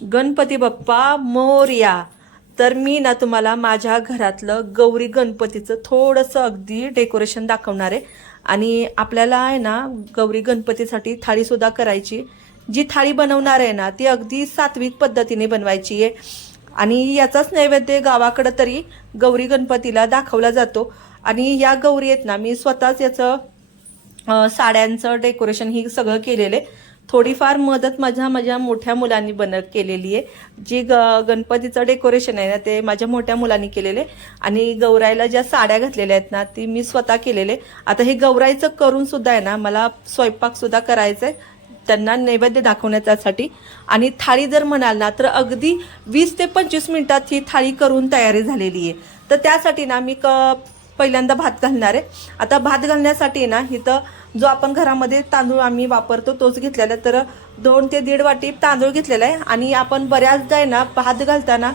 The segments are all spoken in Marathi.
गणपती बाप्पा मोर्या. तर मी ना तुम्हाला माझ्या घरातलं गौरी गणपतीचं थोडंसं अगदी डेकोरेशन दाखवणार आहे. आणि आपल्याला आहे ना गौरी गणपतीसाठी थाळीसुद्धा करायची. जी थाळी बनवणार आहे ना ती अगदी सात्विक पद्धतीने बनवायची आहे. आणि याचाच नैवेद्य गावाकडं तरी गौरी गणपतीला दाखवला जातो. आणि या गौरी आहेत ना मी स्वतःच याचं साड्यांचं डेकोरेशन ही सगळं केलेलं आहे. थोडीफार मदत माझ्या माझ्या मोठ्या मुलांनी बन केलेली आहे. जी ग गणपतीचं डेकोरेशन आहे ना ते माझ्या मोठ्या मुलांनी केलेले आहे. आणि गौराईला ज्या साड्या घातलेल्या आहेत ना ती मी स्वतः केलेले आता हे गौराईचं करून सुद्धा आहे ना मला स्वयंपाकसुद्धा करायचं आहे त्यांना नैवेद्य दाखवण्यासाठी. आणि थाळी जर म्हणाल ना तर अगदी वीस ते पंचवीस मिनिटात ही थाळी करून तयारी झालेली आहे. तर त्यासाठी ना मी क पहिल्यांदा भात घालणार आहे. आता भात घालण्यासाठी ना इथं जो आपण घरामध्ये तांदूळ आम्ही वापरतो तोच घेतलेला तर दोन ते दीड वाटी तांदूळ घेतलेला आहे. आणि आपण बऱ्याचदा आहे ना भात घालताना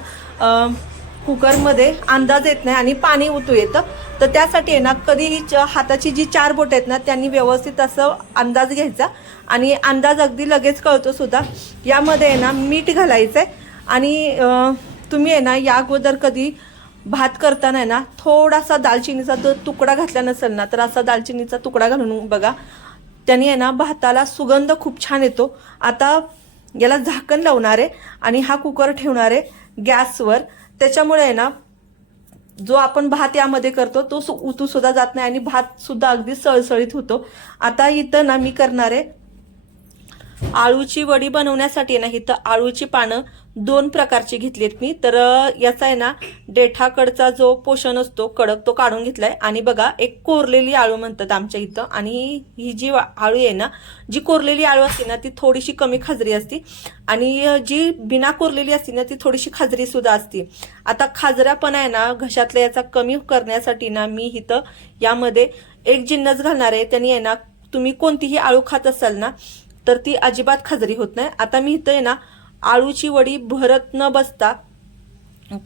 कुकरमध्ये अंदाज येत नाही आणि पाणी उतू येतं. तर त्यासाठी आहे ना कधी च- हाताची जी चार बोट आहेत ना त्यांनी व्यवस्थित असं अंदाज घ्यायचा. आणि अंदाज अगदी लगेच कळतो सुद्धा. यामध्ये आहे ना मीठ घालायचं आहे आणि तुम्ही आहे ना या अगोदर कधी भात करताना आहे ना थोडासा दालचिनीचा जर तुकडा घातला नसेल ना तर असा दालचिनीचा तुकडा घालून बघा. त्याने आहे ना भाताला सुगंध खूप छान येतो. आता याला झाकण लावणार आहे आणि हा कुकर ठेवणार आहे गॅसवर. त्याच्यामुळे आहे ना जो आपण भात यामध्ये करतो तो सु- उतू सुद्धा जात नाही आणि भात सुद्धा अगदी सळसळीत होतो. आता इथं ना मी करणार आहे आळूची वडी बनवण्यासाठी ना इथं आळूची पानं दोन प्रकारची घेतली आहेत मी. तर याचा आहे ना देठाकडचा जो पोषण असतो कडक तो काढून घेतलाय. आणि बघा एक कोरलेली आळू म्हणतात आमच्या इथं. आणि ही जी आळू आहे ना जी कोरलेली आळू असते ना ती थोडीशी कमी खाजरी असते. आणि जी बिना कोरलेली असते ना ती थोडीशी खाजरी सुद्धा असते. आता खाजऱ्यापणा आहे ना घशातल्या याचा कमी करण्यासाठी ना मी इथं यामध्ये एक जिन्नस घालणार आहे. त्यांनी आहे ना तुम्ही कोणतीही आळू खात असाल ना तर ती अजिबात खाजरी होत नाही. आता मी इथं आहे ना आळूची वडी भरत न बसता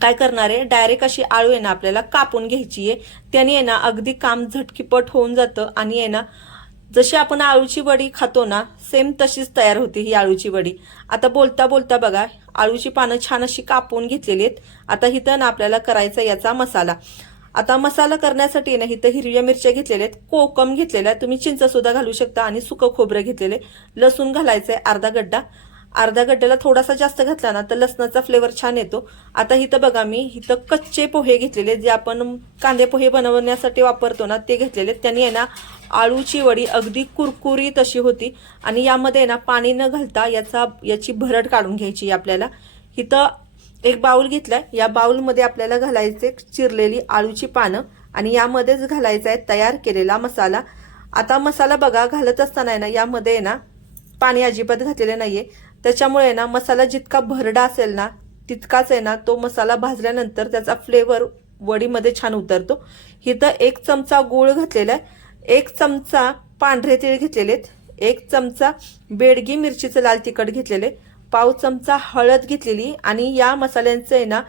काय करणार आहे? डायरेक्ट अशी आळू आहे ना आपल्याला कापून घ्यायची आहे. त्याने आहे ना अगदी काम झटकीपट होऊन जातं आणि आहे ना जशी आपण आळूची वडी खातो ना सेम तशीच तयार होते ही आळूची वडी. आता बोलता बोलता बघा आळूची पानं छान अशी कापून घेतलेली आहेत. आता इथं ना आपल्याला करायचा याचा मसाला. आता मसाला करण्यासाठी ना इथं हिरव्या मिरच्या घेतलेल्या आहेत कोकम घेतलेल्या आहे. तुम्ही चिंच सुद्धा घालू शकता आणि सुकं खोबरं घेतलेले लसूण घालायचंय अर्धा गड्डा. अर्धा गड्ड्याला थोडासा जास्त घातला ना तर लसणाचा फ्लेवर छान येतो. आता इथं बघा मी इथं कच्चे पोहे घेतलेले जे आपण कांदे पोहे बनवण्यासाठी वापरतो ना ते घेतलेले त्यांनी आहे ना आळूची वडी अगदी कुरकुरीत अशी होती. आणि यामध्ये आहे ना पाणी न घालता याचा याची भरड काढून घ्यायची आपल्याला. इथं एक बाउल घेतलाय. या बाउलमध्ये आपल्याला घालायचे चिरलेली आळूची पानं आणि यामध्येच घालायचा आहे तयार केलेला मसाला. आता मसाला बघा घालत असताना आहे ना यामध्ये आहे ना पाणी अजिबात घातलेलं नाहीये. त्याच्यामुळे आहे ना मसाला जितका भरडा असेल ना तितकाच आहे ना तो मसाला भाजल्यानंतर त्याचा फ्लेवर वडीमध्ये छान उतरतो. इथं एक चमचा गूळ घातलेला आहे. एक चमचा पांढरे तीळ घेतलेले आहेत. एक चमचा बेडगी मिरचीचं लाल तिखट घेतलेले पाव चमचा हळद घेतलेली आणि या मसाल्यांचं आहे ना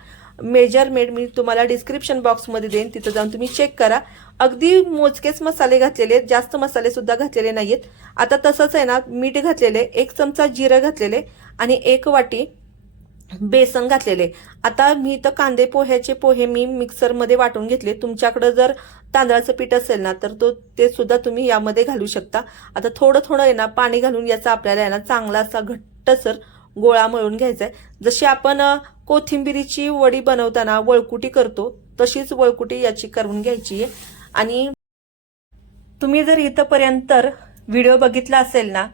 मेजरमेंट मी तुम्हाला डिस्क्रिप्शन बॉक्समध्ये देईन. तिथं जाऊन तुम्ही चेक करा. अगदी मोजकेच मसाले घातलेले आहेत. जास्त मसाले सुद्धा घातलेले नाहीयेत. आता तसंच आहे ना मीठ घातलेले एक चमचा जिरं घातलेले आणि एक वाटी बेसन घातलेले. आता मी तर कांदे पोह्याचे पोहे मी मिक्सरमध्ये वाटून घेतले. तुमच्याकडं जर तांदळाचं पीठ असेल ना तर तो ते सुद्धा तुम्ही यामध्ये घालू शकता. आता थोडं थोडं आहे ना पाणी घालून याचा आपल्याला आहे ना चांगला असा घट्टसर गोळा मळून घ्यायचा आहे जशी आपण कोथिंबिरीची वडी बनवताना वळकुटी करतो तशीच वळकुटी याची करून घ्यायची. आहे आणि तुम्ही जर इथंपर्यंत व्हिडिओ बघितला असेल ना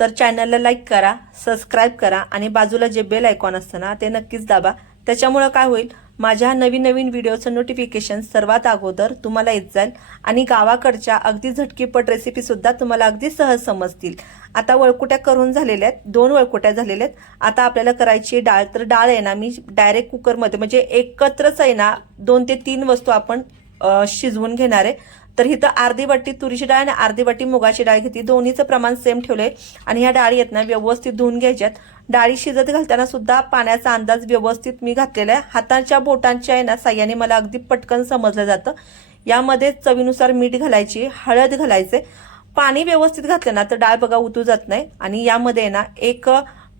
तर चॅनलला लाईक करा सबस्क्राईब करा आणि बाजूला जे बेल आयकॉन असतं ना ते नक्कीच दाबा. त्याच्यामुळं काय होईल? माझ्या नवीन नवीन व्हिडिओचं नोटिफिकेशन सर्वात अगोदर तुम्हाला येत जाईल. आणि गावाकडच्या अगदी झटकीपट रेसिपीसुद्धा तुम्हाला अगदी सहज समजतील. आता वळकुट्या करून झालेल्या आहेत. दोन वळकुट्या झालेल्या आहेत. आता आपल्याला करायची डाळ. तर डाळ आहे ना मी डायरेक्ट कुकरमध्ये म्हणजे एकत्रच आहे ना दोन ते तीन वस्तू आपण शिजवून घेणार आहे. तर इथं अर्धी वाटी तुरीची डाळ आणि अर्धी वाटी मुगाची डाळ घेतली. दोन्हीचं प्रमाण सेम ठेवलंय. आणि ह्या डाळी आहेत ना व्यवस्थित धुवून घ्यायच्यात. डाळी शिजत घालताना सुद्धा पाण्याचा अंदाज व्यवस्थित मी घातलेला आहे. हाताच्या बोटांच्या आहे ना साह्याने मला अगदी पटकन समजलं जातं. यामध्ये चवीनुसार मीठ घालायची हळद घालायचे पाणी व्यवस्थित घातलं ना तर डाळ बघा उतू जात नाही. आणि यामध्ये आहे ना एक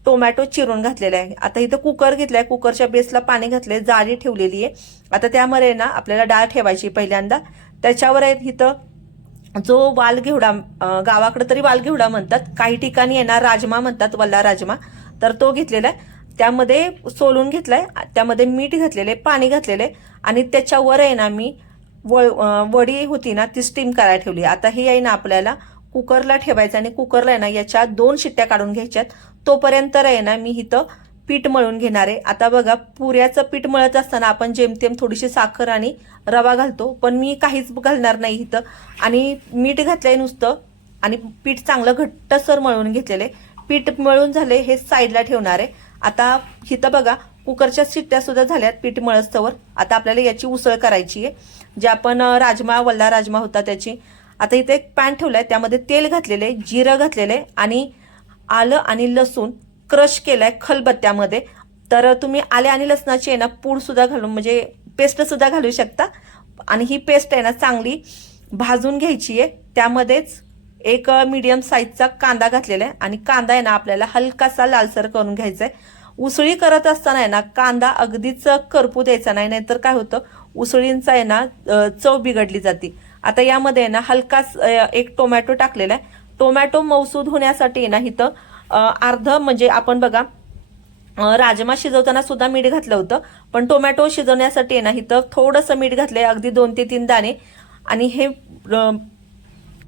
टोमॅटो चिरून घातलेला आहे. आता इथं कुकर घेतलाय. कुकरच्या बेसला पाणी घातलंय. जाळी ठेवलेली आहे. आता त्यामध्ये ना आपल्याला डाळ ठेवायची पहिल्यांदा. त्याच्यावर आहेत इथं. जो वालघेवडा गावाकडे तरी वालघेवडा म्हणतात. काही ठिकाणी येणार राजमा म्हणतात वल्ला राजमा. तर तो घेतलेला आहे. त्यामध्ये सोलून घेतलाय. त्यामध्ये मीठ घातलेले पाणी घातलेले आणि त्याच्यावर आहे ना मी व वडी होती ना ती स्टीम करायला ठेवली आता हे आहे ना आपल्याला कुकरला ठेवायचं आणि कुकरला आहे ना याच्या दोन शिट्ट्या काढून घ्यायच्यात. तोपर्यंत आहे ना मी इथं पीठ मळून घेणार. आहे आता बघा पुऱ्याचं पीठ मळत असताना आपण जेमतेम थोडीशी साखर आणि रवा घालतो पण मी काहीच घालणार नाही इथं. आणि मीठ घातलंय नुसतं आणि पीठ चांगलं घट्टसर मळून घेतलेले. पीठ मळून झाले हे साईडला ठेवणार आहे. आता इथं बघा कुकरच्या शिट्ट्या सुद्धा झाल्यात पीठ मळस्तवर. आता आपल्याला याची उसळ करायची आहे. जे आपण राजमा वल्ला राजमा होता त्याची. आता इथे एक पॅन ठेवलाय त्यामध्ये तेल घातलेले जिरं घातलेले आणि आलं आणि लसूण. क्रश केलाय खलबत्त्यामध्ये. तर तुम्ही आले आणि लसणाची आहे ना पूडसुद्धा घालून म्हणजे पेस्टसुद्धा घालू शकता. आणि ही पेस्ट आहे ना चांगली भाजून घ्यायची आहे. त्यामध्येच एक मीडियम साईजचा कांदा घातलेला आहे. आणि कांदा आहे ना आपल्याला हलकासा लालसर करून घ्यायचा आहे उसळी करत असताना आहे ना कांदा अगदीच करपू द्यायचा नाही नाहीतर काय होतं उसळींचा आहे ना चव बिघडली जाते. आता यामध्ये आहे ना हलकास एक टोमॅटो टाकलेला आहे. टोमॅटो मौसूद होण्यासाठी आहे ना इथं अर्ध म्हणजे आपण बघा राजमा शिजवताना सुद्धा मीठ घातलं होतं पण टोमॅटो शिजवण्यासाठी नाही ना इथं थोडंसं मीठ घातलंय अगदी दोन ते तीन दाणे. आणि हे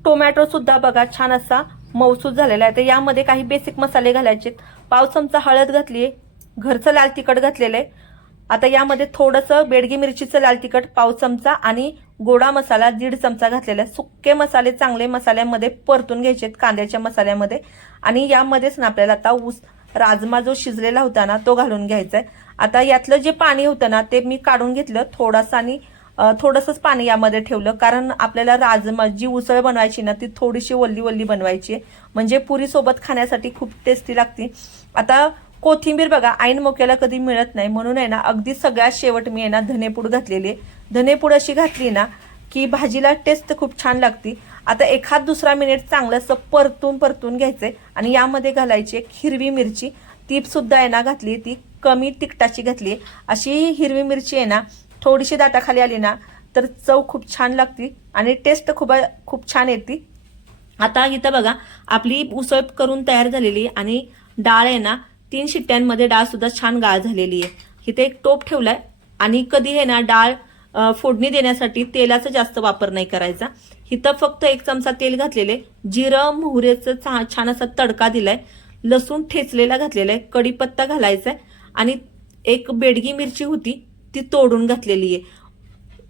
टोमॅटो सुद्धा बघा छान असा मौसूद झालेला आहे. तर यामध्ये काही बेसिक मसाले घालायचे पाव चमचा हळद घातली आहे घरचं लाल तिखट घातलेलं आहे. आता यामध्ये थोडंसं बेडगी मिरचीचं लाल तिखट पाव चमचा आणि गोडा मसाला दीड चमचा घातलेला. आहे सुके मसाले चांगले मसाल्यामध्ये परतून घ्यायचे आहेत कांद्याच्या मसाल्यामध्ये. आणि यामध्येच ना आपल्याला आता ऊस राजमा जो शिजलेला होता ना तो घालून घ्यायचा आहे आता यातलं जे पाणी होतं ना ते मी काढून घेतलं थोडासा आणि थोडंसंच पाणी यामध्ये ठेवलं. कारण आपल्याला राजमा जी उसळ बनवायची ना ती थोडीशी वल्ली वल्ली बनवायची आहे म्हणजे पुरीसोबत खाण्यासाठी खूप टेस्टी लागते. आता कोथिंबीर बघा ऐन मोक्याला कधी मिळत नाही. म्हणून आहे ना अगदी सगळ्यात शेवट मी आहे ना धनेपूड घातलेली आहे. धनेपूड अशी घातली ना की भाजीला टेस्ट खूप छान लागती. आता एखाद दुसरा मिनिट चांगलं असं परतून परतून घ्यायचंय. आणि यामध्ये घालायची एक हिरवी मिरची. ती सुद्धा आहे ना घातली ती कमी तिखटाची घातली अशी हिरवी मिरची आहे ना थोडीशी दाताखाली आली ना तर चव खूप छान लागती आणि टेस्ट खूप खूप छान येते. आता इथं बघा आपली उसळ करून तयार झालेली आणि डाळ आहे ना तीन शिट्ट्यांमध्ये डाळ सुद्धा छान गाळ झालेली आहे. इथे एक टोप ठेवलाय आणि कधी आहे ना डाळ फोडणी देण्यासाठी तेलाचा जास्त वापर नाही करायचा. इथं फक्त एक चमचा तेल घातलेले जिरं मोहरेचं छान असा तडका दिलाय. लसूण ठेचलेला घातलेला आहे. कढीपत्ता घालायचा आहे. आणि एक बेडगी मिरची होती ती तोडून घातलेली आहे.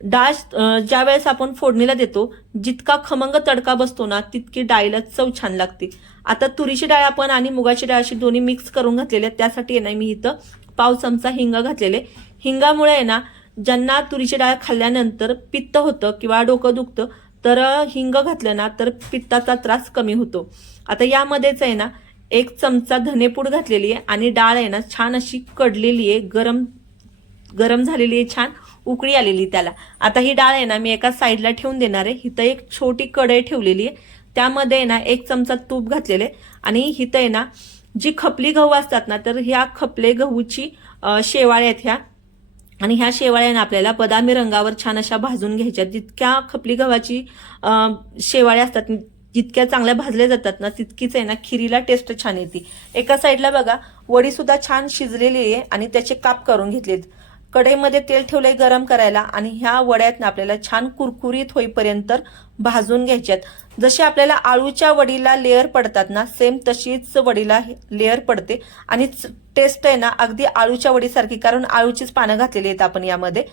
डाळ ज्या वेळेस आपण फोडणीला देतो जितका खमंग तडका बसतो ना तितकी डाळीला चव छान लागते. आता तुरीची डाळ आपण आणि मुगाची डाळ अशी दोन्ही मिक्स करून घातलेली आहे त्यासाठी आहे ना मी इथं पाव चमचा हिंग घातलेले. हिंगामुळे आहे ना ज्यांना तुरीची डाळ खाल्ल्यानंतर पित्त होतं किंवा डोकं दुखतं तर हिंग घातलं ना तर पित्ताचा त्रास कमी होतो. आता यामध्येच आहे ना एक चमचा धनेपूड घातलेली आहे आणि डाळ आहे ना छान अशी कडलेली आहे गरम गरम झालेली आहे छान उकळी आलेली त्याला. आता ही डाळ आहे ना मी एका साईडला ठेवून देणार आहे. इथं एक छोटी कढई ठेवलेली आहे. त्यामध्ये आहे ना एक चमचा तूप घातलेले आणि इथं आहे ना जी खपली गहू असतात ना तर ह्या खपले गहूची शेवाळ शेवाळ्या आहेत ह्या. आणि ह्या शेवाळ्यानं आपल्याला बदामी रंगावर छान अशा भाजून घ्यायच्या. जितक्या खपली गव्हाची शेवाळ्या असतात जितक्या चांगल्या भाजल्या जातात ना तितकीच आहे ना खिरीला टेस्ट छान येते. एका साईडला बघा वडी सुद्धा छान शिजलेली आहे आणि त्याचे काप करून घेतलेत. कढईमध्ये तेल ठेवलंय गरम करायला आणि ह्या वड्यातनं आपल्याला छान कुरकुरीत होईपर्यंत भाजून घ्यायच्यात जशी आपल्याला आळूच्या वडीला लेअर पडतात ना सेम तशीच वडीला लेअर पडते. आणि टेस्ट आहे ना अगदी आळूच्या वडीसारखी कारण आळूचीच पानं घातलेली आहेत आपण यामध्ये.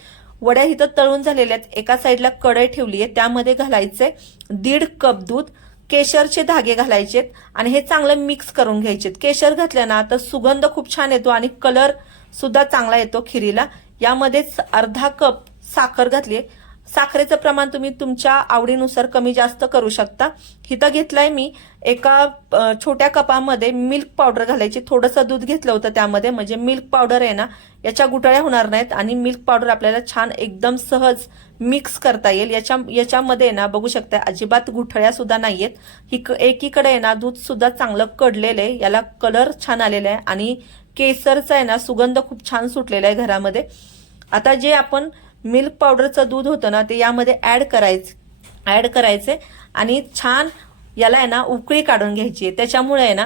वड्या इथं तळून झालेल्या आहेत. एका साईडला कढई ठेवली आहे. त्यामध्ये घालायचे दीड कप दूध केशरचे धागे घालायचेत आणि हे चांगलं मिक्स करून घ्यायचेत केशर घातल्या ना तर सुगंध खूप छान येतो आणि कलर सुद्धा चांगला येतो खिरीला. यामध्येच अर्धा कप साखर घातली साखरेचं प्रमाण तुम्ही तुमच्या आवडीनुसार कमी जास्त करू शकता. इथं घेतलंय मी एका छोट्या कपामध्ये मिल्क पावडर घालायची. थोडंसं दूध घेतलं होतं त्यामध्ये म्हणजे मिल्क पावडर आहे ना याच्या गुठळ्या होणार नाहीत आणि मिल्क पावडर आपल्याला छान एकदम सहज मिक्स करता येईल. याच्या याच्यामध्ये ना बघू शकता अजिबात गुठळ्या सुद्धा नाहीयेत. ही एकीकडे आहे ना दूध सुद्धा चांगलं कडलेलं आहे. याला कलर छान आलेला आहे आणि केसरचा आहे ना सुगंध खूप छान सुटलेला आहे घरामध्ये. आता जे आपण मिल्क पावडरचं दूध होतं ना ते यामध्ये ॲड करायचं ॲड करायचे आणि छान याला आहे ना उकळी काढून घ्यायची आहे त्याच्यामुळे आहे ना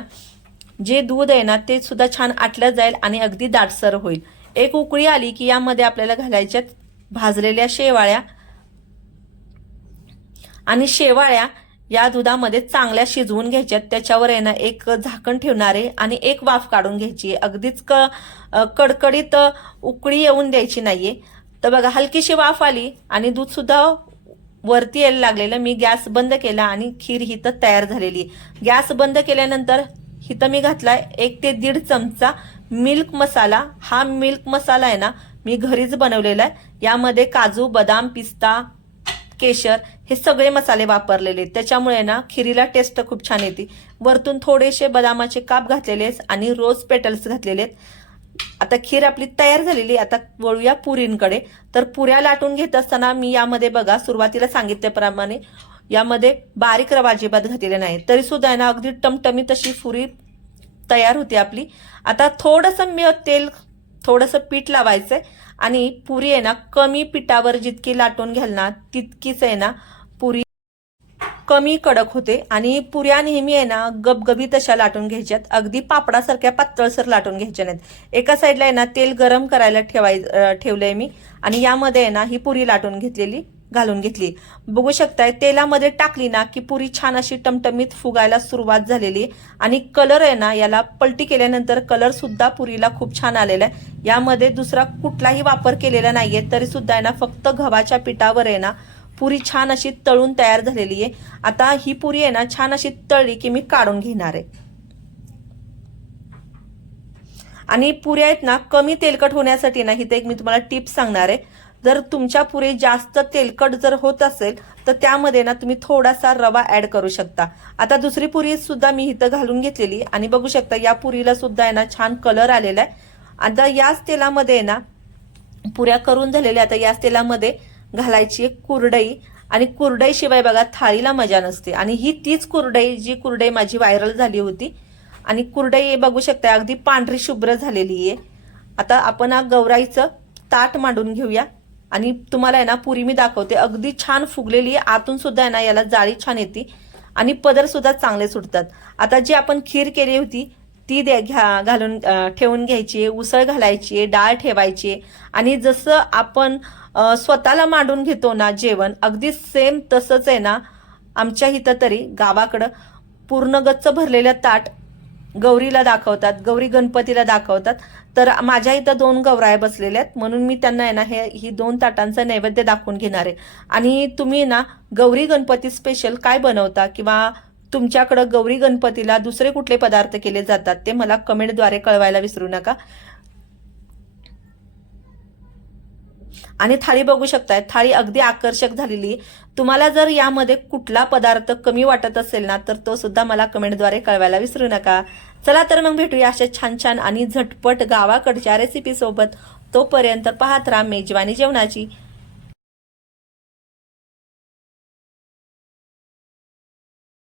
जे दूध आहे ना ते सुद्धा छान आटलं जाईल आणि अगदी दाटसर होईल. एक उकळी आली की यामध्ये आपल्याला घालायच्यात भाजलेल्या शेवाळ्या. आणि शेवाळ्या या दुधामध्ये चांगल्या शिजवून घ्यायच्यात. त्याच्यावर आहे ना एक झाकण ठेवणारे आणि एक वाफ काढून घ्यायची आहे. अगदीच क कडकडीत उकळी येऊन द्यायची नाहीये. तर बघा हलकीशी वाफ आली आणि दूध सुद्धा वरती यायला लागलेलं. मी गॅस बंद केला आणि खीर ही तर तयार झालेली. आहे. गॅस बंद केल्यानंतर हिथं मी घातला एक ते दीड चमचा मिल्क मसाला. हा मिल्क मसाला आहे ना मी घरीच बनवलेला आहे. यामध्ये काजू बदाम पिस्ता केशर हे सगळे मसाले वापरलेले आहेत. त्याच्यामुळे ना खिरीला टेस्ट खूप छान येते. वरतून थोडेसे बदामाचे काप घातलेले आहेत आणि रोज पेटल्स घातलेले आहेत. आता खीर आपली तयार झालेली आहे. आता वळूया पुरींकडे. तर पुऱ्या लाटून घेत असताना मी यामध्ये बघा सुरुवातीला सांगितल्याप्रमाणे यामध्ये बारीक रवा अजिबात घातलेले नाही. तरी सुद्धा आहे ना अगदी टमटमी तशी पुरी तयार होती आपली. आता थोडंसं मी तेल थोडंसं पीठ लावायचं आणि पुरी आहे ना कमी पिठावर जितकी लाटून घ्याल ना तितकीच आहे ना कमी कडक होते आणि पुऱ्या नेहमी आहे ना गबगबीत अशा लाटून घ्यायच्यात. अगदी पापडासारख्या पातळसर लाटून घ्यायच्या नाहीत. एका साईडला आहे ना तेल गरम करायला ठेवाय ठेवलंय मी. आणि यामध्ये आहे ना ही पुरी लाटून घेतलेली घालून घेतली. बघू शकताय तेलामध्ये टाकली ना की पुरी छान अशी टमटमीत फुगायला सुरुवात झालेली. आहे. आणि कलर आहे ना याला पलटी केल्यानंतर कलर सुद्धा पुरीला खूप छान आलेला आहे. यामध्ये दुसरा कुठलाही वापर केलेला नाहीये तरी सुद्धा आहे ना फक्त गव्हाच्या पिठावर आहे ना पुरी छान अशी तळून तयार झालेली आहे. आता ही पुरी आहे ना छान अशी तळली की मी काढून घेणार आहे. आणि पुऱ्या आहेत ना कमी तेलकट होण्यासाठी ना इथे एक मी तुम्हाला टिप्स सांगणार आहे. जर तुमच्या पुरी जास्त तेलकट जर होत असेल तर त्यामध्ये ना तुम्ही थोडासा रवा ऍड करू शकता. आता दुसरी पुरी सुद्धा मी इथं घालून घेतलेली आणि बघू शकता या पुरीला सुद्धा आहे ना छान कलर आलेला आहे. आता याच तेलामध्ये आहे ना पुऱ्या करून झालेल्या आता याच तेलामध्ये घालायची एक कुरडई आणि कुरडई शिवाय बघा थाळीला मजा नसते. आणि ही तीच कुरडई जी कुरडई माझी व्हायरल झाली होती. आणि कुरडई बघू शकता अगदी पांढरी शुभ्र झालेली आहे. आता आपण हा गौराईचं ताट मांडून घेऊया. आणि तुम्हाला आहे ना पुरी मी दाखवते. अगदी छान फुगलेली आहे. आतून सुद्धा आहे ना याला जाळी छान येते. आणि पदर सुद्धा चांगले सुटतात. आता जी आपण खीर केली होती ती द्या घ्या घालून ठेवून घ्यायची उसळ घालायची डाळ ठेवायची. आणि जसं आपण स्वतःला मांडून घेतो ना जेवण अगदी सेम तसंच आहे ना आमच्या इथं तरी गावाकडं पूर्ण गच्च भरलेलं ताट गौरीला दाखवतात गौरी गणपतीला दाखवतात. तर माझ्या इथं दोन गौराया बसलेल्या आहेत म्हणून मी त्यांना आहे ना हे ही दोन ताटांचं नैवेद्य दाखवून घेणार आहे. आणि तुम्ही ना गौरी गणपती स्पेशल काय बनवता? किंवा तुमच्याकडं गौरी गणपतीला दुसरे कुठले पदार्थ केले जातात ते मला कमेंटद्वारे कळवायला विसरू नका. आणि थाळी बघू शकताय थाळी अगदी आकर्षक झालेली. आहे. तुम्हाला जर यामध्ये कुठला पदार्थ कमी वाटत असेल ना तर तो सुद्धा मला कमेंटद्वारे कळवायला विसरू नका. चला तर मग भेटूया अशा छान छान आणि झटपट गावाकडच्या रेसिपी सोबत. तोपर्यंत पाहत राहा मेजवानी जेवणाची.